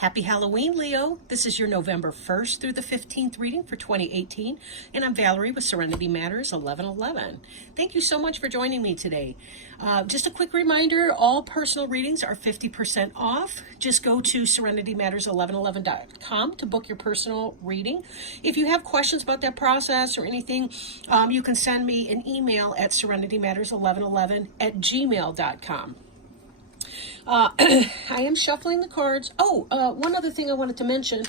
Happy Halloween, Leo. This is your November 1st through the 15th reading for 2018, and I'm Valerie with Serenity Matters 1111. Thank you so much for joining me today. Just a quick reminder, all personal readings are 50% off. Just go to serenitymatters1111.com to book your personal reading. If you have questions about that process or anything, you can send me an email at serenitymatters1111@gmail.com. I am shuffling the cards. One other thing I wanted to mention.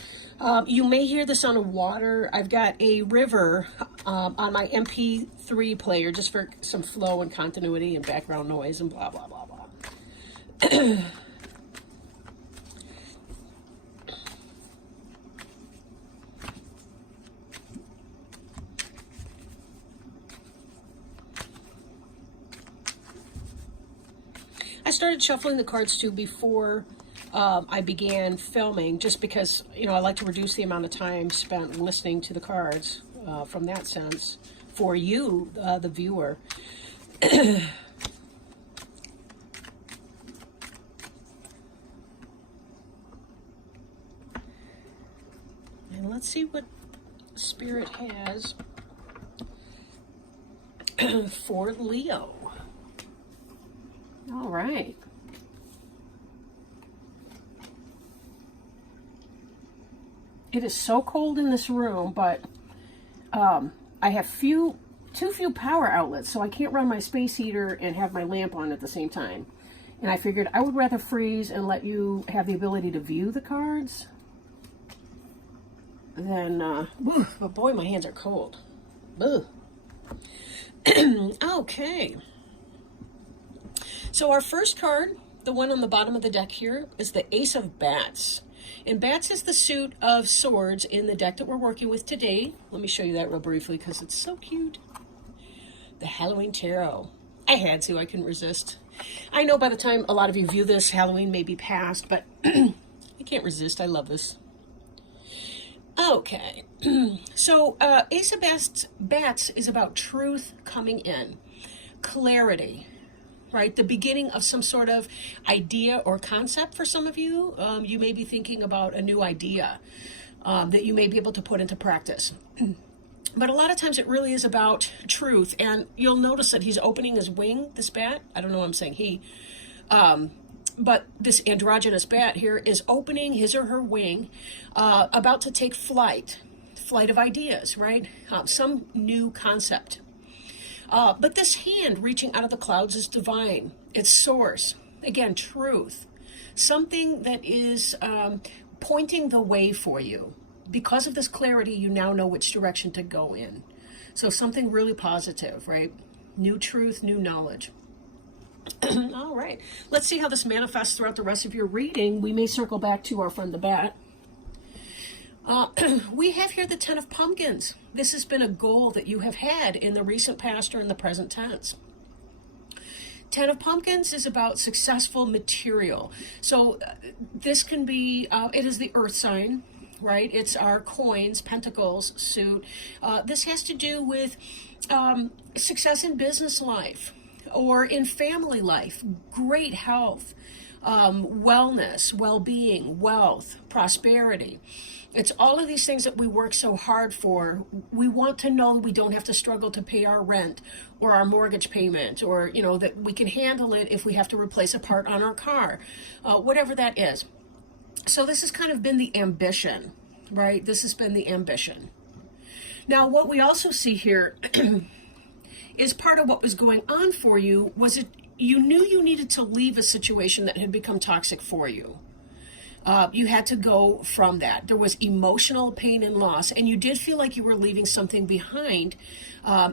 You may hear the sound of water. I've got a river on my MP3 player just for some flow and continuity and background noise and blah, blah, blah, blah. I started shuffling the cards too before I began filming, just because, I like to reduce the amount of time spent listening to the cards from that sense for you, the viewer. And let's see what Spirit has for Leo. All right. It is so cold in this room, but I have too few power outlets, so I can't run my space heater and have my lamp on at the same time. And I figured I would rather freeze and let you have the ability to view the cards than, but boy, my hands are cold. Okay. So our first card, the one on the bottom of the deck here, is the Ace of Bats. And Bats is the suit of swords in the deck that we're working with today. Let me show you that real briefly because it's so cute. The Halloween Tarot. I had to, I couldn't resist. I know by the time a lot of you view this, Halloween may be past, but I can't resist. I love this. Okay. So Ace of Bats is about truth coming in, clarity. Right, the beginning of some sort of idea or concept for some of you. You may be thinking about a new idea that you may be able to put into practice. But a lot of times it really is about truth. And you'll notice that he's opening his wing, this bat. I don't know why I'm saying he. But this androgynous bat here is opening his or her wing, about to take flight of ideas, right? Some new concept. But this hand reaching out of the clouds is divine. It's source. Again, truth. Something that is pointing the way for you. Because of this clarity, you now know which direction to go in. So something really positive, right? New truth, new knowledge. All right. Let's see how this manifests throughout the rest of your reading. We may circle back to our friend the bat. We have here the Ten of Pumpkins. This has been a goal that you have had in the recent past or in the present tense. Ten of Pumpkins is about successful material. So this can be, it is the earth sign, right? It's our coins, pentacles, suit. This has to do with success in business life or in family life, great health, wellness, well-being, wealth, prosperity. It's all of these things that we work so hard for. We want to know we don't have to struggle to pay our rent or our mortgage payment, or, that we can handle it if we have to replace a part on our car, whatever that is. So this has kind of been the ambition, right? This has been the ambition. Now, what we also see here is part of what was going on for you was you knew you needed to leave a situation that had become toxic for you. You had to go from that. There was emotional pain and loss, and you did feel like you were leaving something behind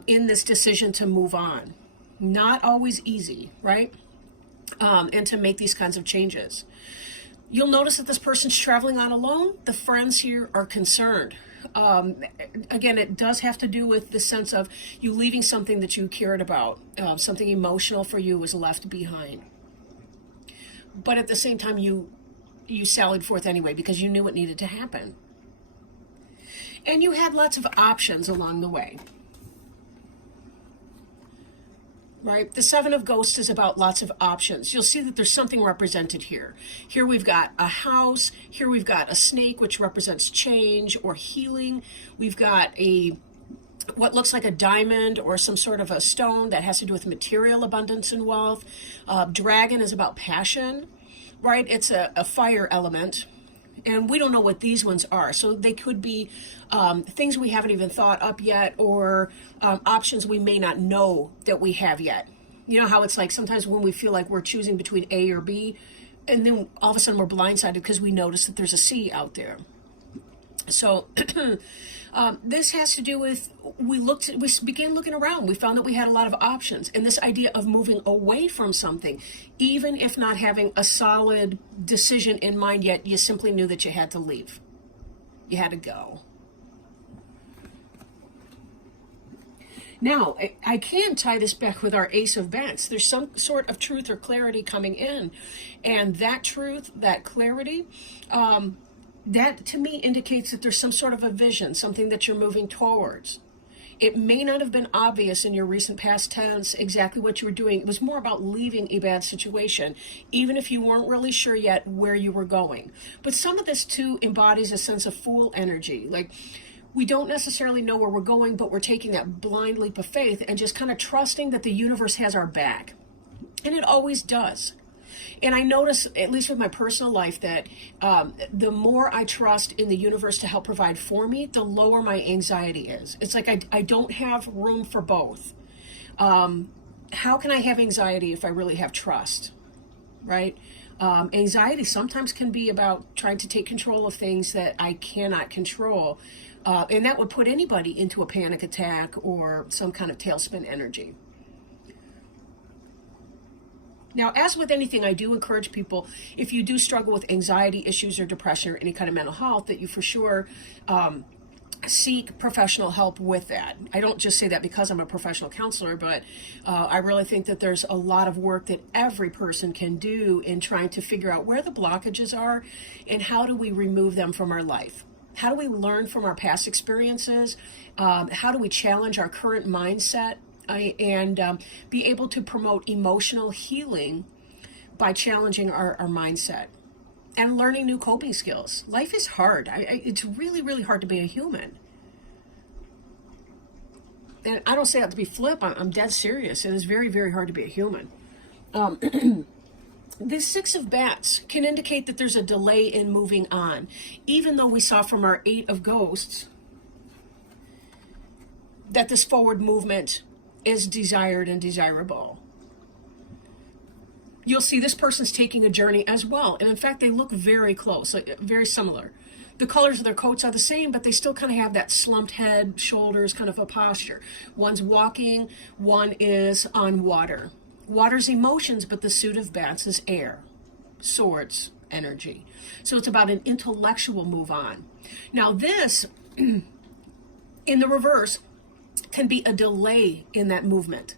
in this decision to move on. Not always easy, right? And to make these kinds of changes. You'll notice that this person's traveling on alone. The friends here are concerned. Again, it does have to do with the sense of you leaving something that you cared about. Something emotional for you was left behind. But at the same time, you sallied forth anyway because you knew it needed to happen. And you had lots of options along the way. right? The Seven of Ghosts is about lots of options. You'll see that there's something represented here. Here we've got a house. Here we've got a snake, which represents change or healing. We've got what looks like a diamond or some sort of a stone that has to do with material abundance and wealth. Dragon is about passion, right? It's a fire element. And we don't know what these ones are. So they could be things we haven't even thought up yet, or options we may not know that we have yet. You know how it's like sometimes when we feel like we're choosing between A or B, and then all of a sudden we're blindsided because we notice that there's a C out there. So this has to do with, we began looking around. We found that we had a lot of options. And this idea of moving away from something, even if not having a solid decision in mind yet, you simply knew that you had to leave. You had to go. Now, I can tie this back with our Ace of Bats. There's some sort of truth or clarity coming in. And that truth, that clarity, that to me indicates that there's some sort of a vision, something that you're moving towards. It may not have been obvious in your recent past tense exactly what you were doing. It was more about leaving a bad situation, even if you weren't really sure yet where you were going. But some of this too embodies a sense of fool energy. Like, we don't necessarily know where we're going, but we're taking that blind leap of faith and just kind of trusting that the universe has our back. And it always does. And I notice, at least with my personal life, that the more I trust in the universe to help provide for me, the lower my anxiety is. It's like I don't have room for both. How can I have anxiety if I really have trust, right? Anxiety sometimes can be about trying to take control of things that I cannot control. And that would put anybody into a panic attack or some kind of tailspin energy. Now, as with anything, I do encourage people, if you do struggle with anxiety issues or depression or any kind of mental health, that you for sure seek professional help with that. I don't just say that because I'm a professional counselor, but I really think that there's a lot of work that every person can do in trying to figure out where the blockages are and how do we remove them from our life. How do we learn from our past experiences? How do we challenge our current mindset? And be able to promote emotional healing by challenging our mindset and learning new coping skills. Life is hard. It's really, really hard to be a human. And I don't say that to be flip. I'm dead serious. It is very, very hard to be a human. This Six of Bats can indicate that there's a delay in moving on, even though we saw from our Eight of Ghosts that this forward movement is desired and desirable. You'll see this person's taking a journey as well. And in fact, they look very close, very similar. The colors of their coats are the same, but they still kind of have that slumped head, shoulders, kind of a posture. One's walking, one is on water. Water's emotions, but the suit of bats is air, swords, energy. So it's about an intellectual move on. Now this, in the reverse, can be a delay in that movement.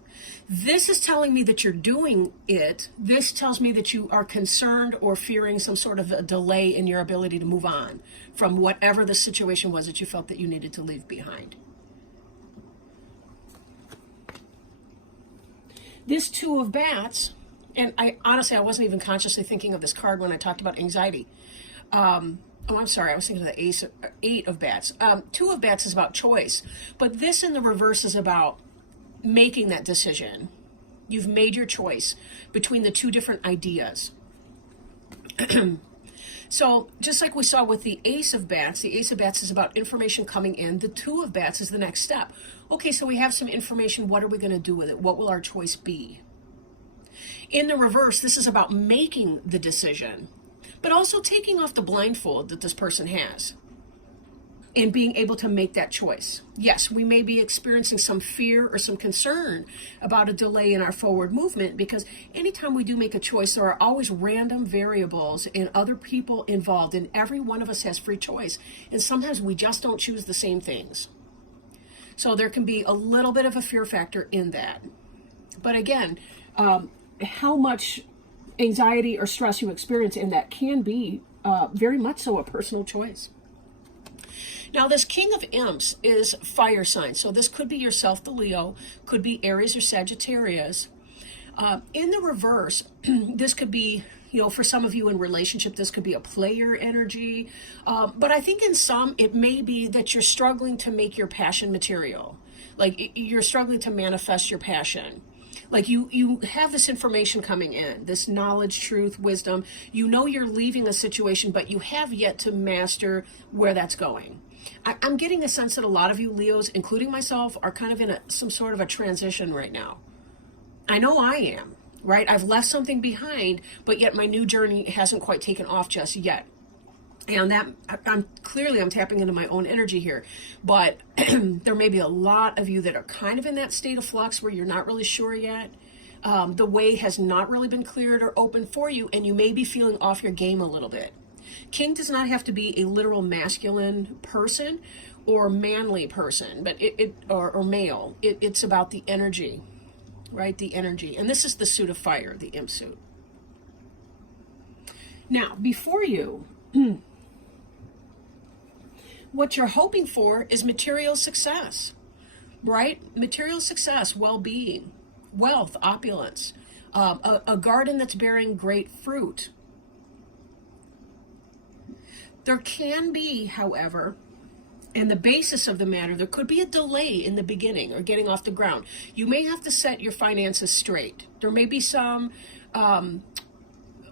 This is telling me that you're doing it. This tells me that you are concerned or fearing some sort of a delay in your ability to move on from whatever the situation was that you felt that you needed to leave behind. This Two of Bats, and I honestly, I wasn't even consciously thinking of this card when I talked about anxiety. I'm sorry, I was thinking of the Eight of Bats. Two of Bats is about choice, but this in the reverse is about making that decision. You've made your choice between the two different ideas. So just like we saw with the Ace of Bats is about information coming in. The Two of Bats is the next step. Okay, so we have some information. What are we going to do with it? What will our choice be? In the reverse, this is about making the decision, but also taking off the blindfold that this person has and being able to make that choice. Yes, we may be experiencing some fear or some concern about a delay in our forward movement, because anytime we do make a choice, there are always random variables and other people involved, and every one of us has free choice. And sometimes we just don't choose the same things. So there can be a little bit of a fear factor in that. But again, how much anxiety or stress you experience in that can be very much so a personal choice. Now, this King of Imps is fire sign. So this could be yourself, the Leo, could be Aries or Sagittarius. In the reverse, this could be, for some of you in relationship, this could be a player energy. But I think in some, it may be that you're struggling to make your passion material. Like you're struggling to manifest your passion. Like you have this information coming in, this knowledge, truth, wisdom. You know you're leaving a situation, but you have yet to master where that's going. I'm getting a sense that a lot of you Leos, including myself, are kind of in some sort of a transition right now. I know I am, right? I've left something behind, but yet my new journey hasn't quite taken off just yet. And that I'm tapping into my own energy here, but there may be a lot of you that are kind of in that state of flux where you're not really sure yet. The way has not really been cleared or open for you, and you may be feeling off your game a little bit. King does not have to be a literal masculine person or manly person, but or male. It's about the energy, right? The energy. And this is the suit of fire, the imp suit. Now, before you, what you're hoping for is material success, right? Material success, well-being, wealth, opulence, a garden that's bearing great fruit. There can be, however, and the basis of the matter, there could be a delay in the beginning or getting off the ground. You may have to set your finances straight. There may be some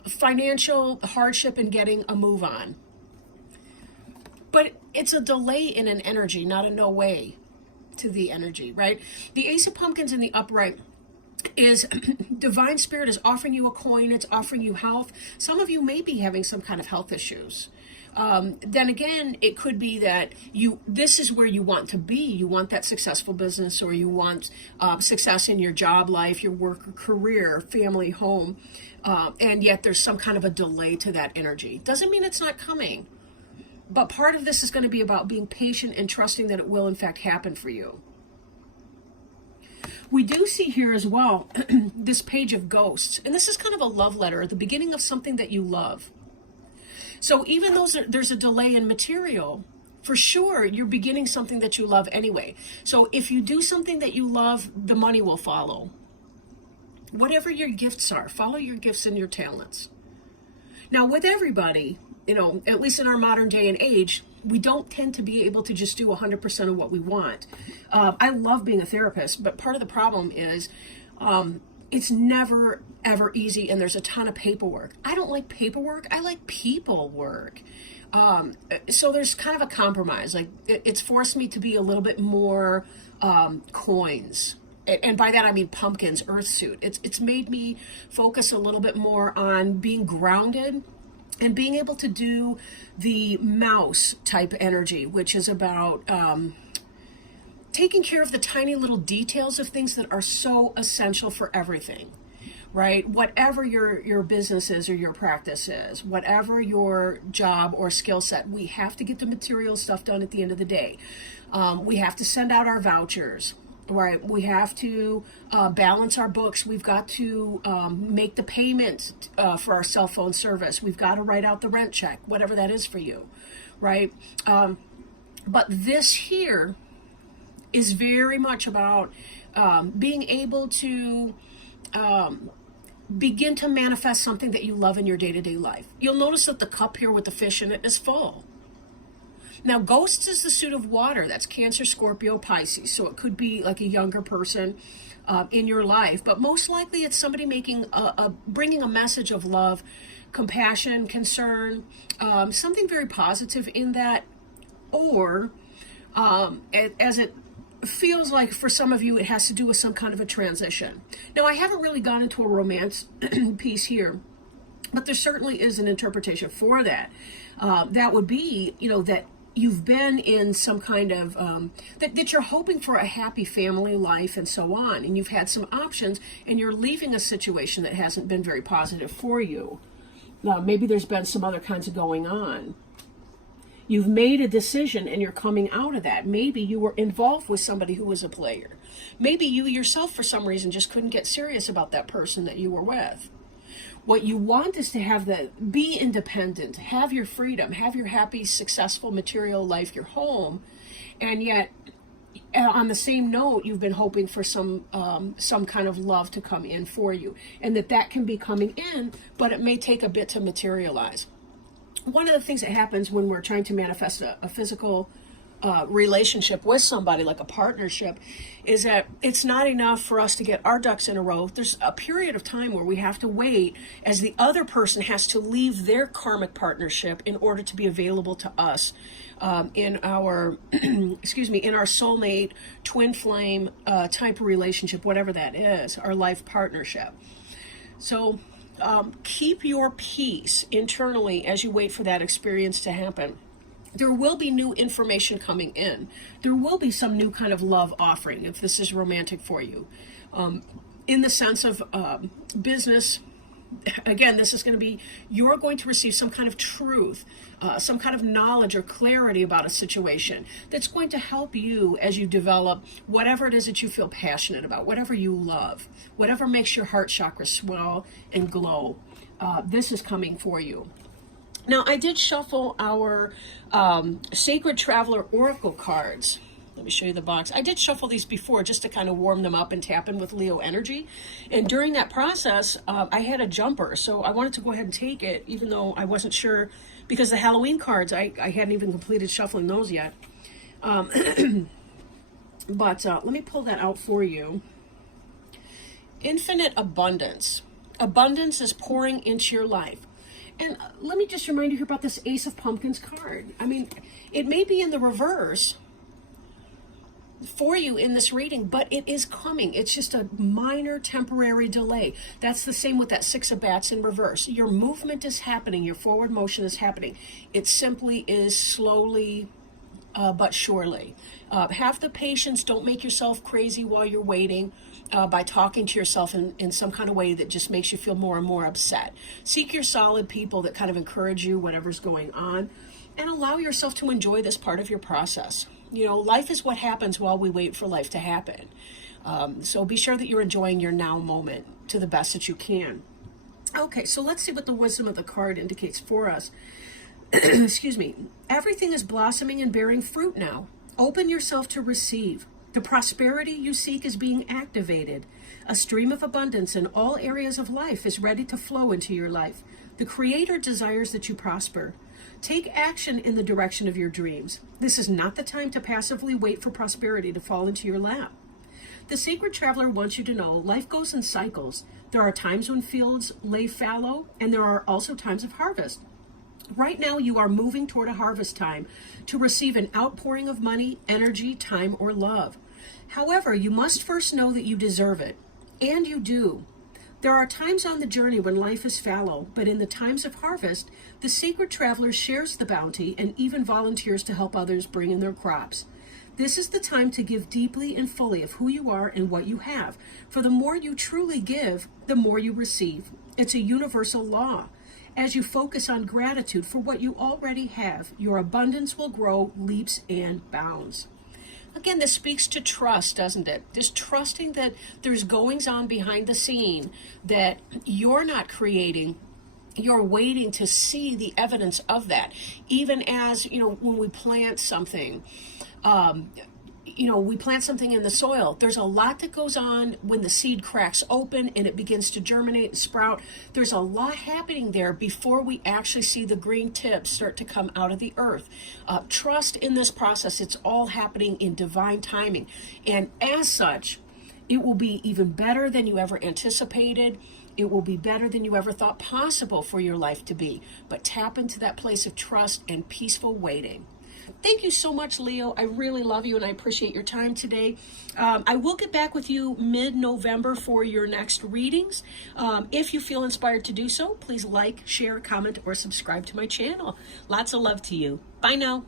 financial hardship in getting a move on. But it's a delay in an energy, not a no way to the energy, right? The Ace of Pumpkins in the upright is divine spirit is offering you a coin. It's offering you health. Some of you may be having some kind of health issues. Then again, it could be that this is where you want to be. You want that successful business, or you want success in your job life, your work, career, family, home. And yet there's some kind of a delay to that energy. Doesn't mean it's not coming. But part of this is going to be about being patient and trusting that it will, in fact, happen for you. We do see here as well this page of ghosts. And this is kind of a love letter at the beginning of something that you love. So even though there's a delay in material, for sure, you're beginning something that you love anyway. So if you do something that you love, the money will follow. Whatever your gifts are, follow your gifts and your talents. Now, with everybody, at least in our modern day and age, we don't tend to be able to just do 100% of what we want. I love being a therapist, but part of the problem is it's never, ever easy, and there's a ton of paperwork. I don't like paperwork. I like people work. So there's kind of a compromise. Like it's forced me to be a little bit more coins. And by that I mean pumpkins, earth suit. It's made me focus a little bit more on being grounded and being able to do the mouse type energy, which is about taking care of the tiny little details of things that are so essential for everything, right? Whatever your business is or your practice is, whatever your job or skill set, we have to get the material stuff done at the end of the day. We have to send out our vouchers. Right, we have to balance our books. We've got to make the payment for our cell phone service. We've got to write out the rent check, whatever that is for you, right? But this here is very much about being able to begin to manifest something that you love in your day-to-day life. You'll notice that the cup here with the fish in it is full. Now, ghosts is the suit of water. That's Cancer, Scorpio, Pisces. So it could be like a younger person in your life, but most likely it's somebody bringing a message of love, compassion, concern, something very positive in that, or as it feels like for some of you, it has to do with some kind of a transition. Now, I haven't really gone into a romance piece here, but there certainly is an interpretation for that. That would be, that you've been in some kind of, that you're hoping for a happy family life and so on, and you've had some options, and you're leaving a situation that hasn't been very positive for you. Maybe there's been some other kinds of going on. You've made a decision and you're coming out of that. Maybe you were involved with somebody who was a player. Maybe you yourself, for some reason, just couldn't get serious about that person that you were with. What you want is to have be independent, have your freedom, have your happy, successful material life, your home, and yet on the same note, you've been hoping for some kind of love to come in for you, and that can be coming in, but it may take a bit to materialize. One of the things that happens when we're trying to manifest a physical relationship with somebody, like a partnership, is that it's not enough for us to get our ducks in a row. There's a period of time where we have to wait as the other person has to leave their karmic partnership in order to be available to us in our in our soulmate, twin flame type of relationship, whatever that is, our life partnership. So keep your peace internally as you wait for that experience to happen. There will be new information coming in. There will be some new kind of love offering if this is romantic for you. In the sense of business, again, this is going to be, you're going to receive some kind of truth, some kind of knowledge or clarity about a situation that's going to help you as you develop whatever it is that you feel passionate about, whatever you love, whatever makes your heart chakra swell and glow. This is coming for you. Now, I did shuffle our Sacred Traveler Oracle cards. Let me show you the box. I did shuffle these before just to kind of warm them up and tap in with Leo energy. And during that process, I had a jumper. So I wanted to go ahead and take it, even though I wasn't sure, because the Halloween cards, I hadn't even completed shuffling those yet. But let me pull that out for you. Infinite abundance. Abundance is pouring into your life. And let me just remind you here about this Ace of Pumpkins card. I mean, it may be in the reverse for you in this reading, but it is coming. It's just a minor temporary delay. That's the same with that Six of Bats in reverse. Your movement is happening. Your forward motion is happening. It simply is slowly but surely. Have the patience. Don't make yourself crazy while you're waiting by talking to yourself in some kind of way that just makes you feel more and more upset. Seek your solid people that kind of encourage you, whatever's going on, and allow yourself to enjoy this part of your process. You know, life is what happens while we wait for life to happen. So be sure that you're enjoying your now moment to the best that you can. Okay, so let's see what the wisdom of the card indicates for us. Excuse me. Everything is blossoming and bearing fruit now. Open yourself to receive. The prosperity you seek is being activated. A stream of abundance in all areas of life is ready to flow into your life. The Creator desires that you prosper. Take action in the direction of your dreams. This is not the time to passively wait for prosperity to fall into your lap. The Sacred Traveler wants you to know life goes in cycles. There are times when fields lay fallow, and there are also times of harvest. Right now, you are moving toward a harvest time to receive an outpouring of money, energy, time, or love. However, you must first know that you deserve it, and you do. There are times on the journey when life is fallow, but in the times of harvest, the Sacred Traveler shares the bounty and even volunteers to help others bring in their crops. This is the time to give deeply and fully of who you are and what you have, for the more you truly give, the more you receive. It's a universal law. As you focus on gratitude for what you already have, your abundance will grow leaps and bounds. Again, this speaks to trust, doesn't it? Just trusting that there's goings on behind the scene that you're not creating. You're waiting to see the evidence of that. Even as, when we plant something, we plant something in the soil. There's a lot that goes on when the seed cracks open and it begins to germinate and sprout. There's a lot happening there before we actually see the green tips start to come out of the earth. Trust in this process. It's all happening in divine timing. And as such, it will be even better than you ever anticipated. It will be better than you ever thought possible for your life to be. But tap into that place of trust and peaceful waiting. Thank you so much, Leo. I really love you and I appreciate your time today. I will get back with you mid-November for your next readings. If you feel inspired to do so, please like, share, comment, or subscribe to my channel. Lots of love to you. Bye now.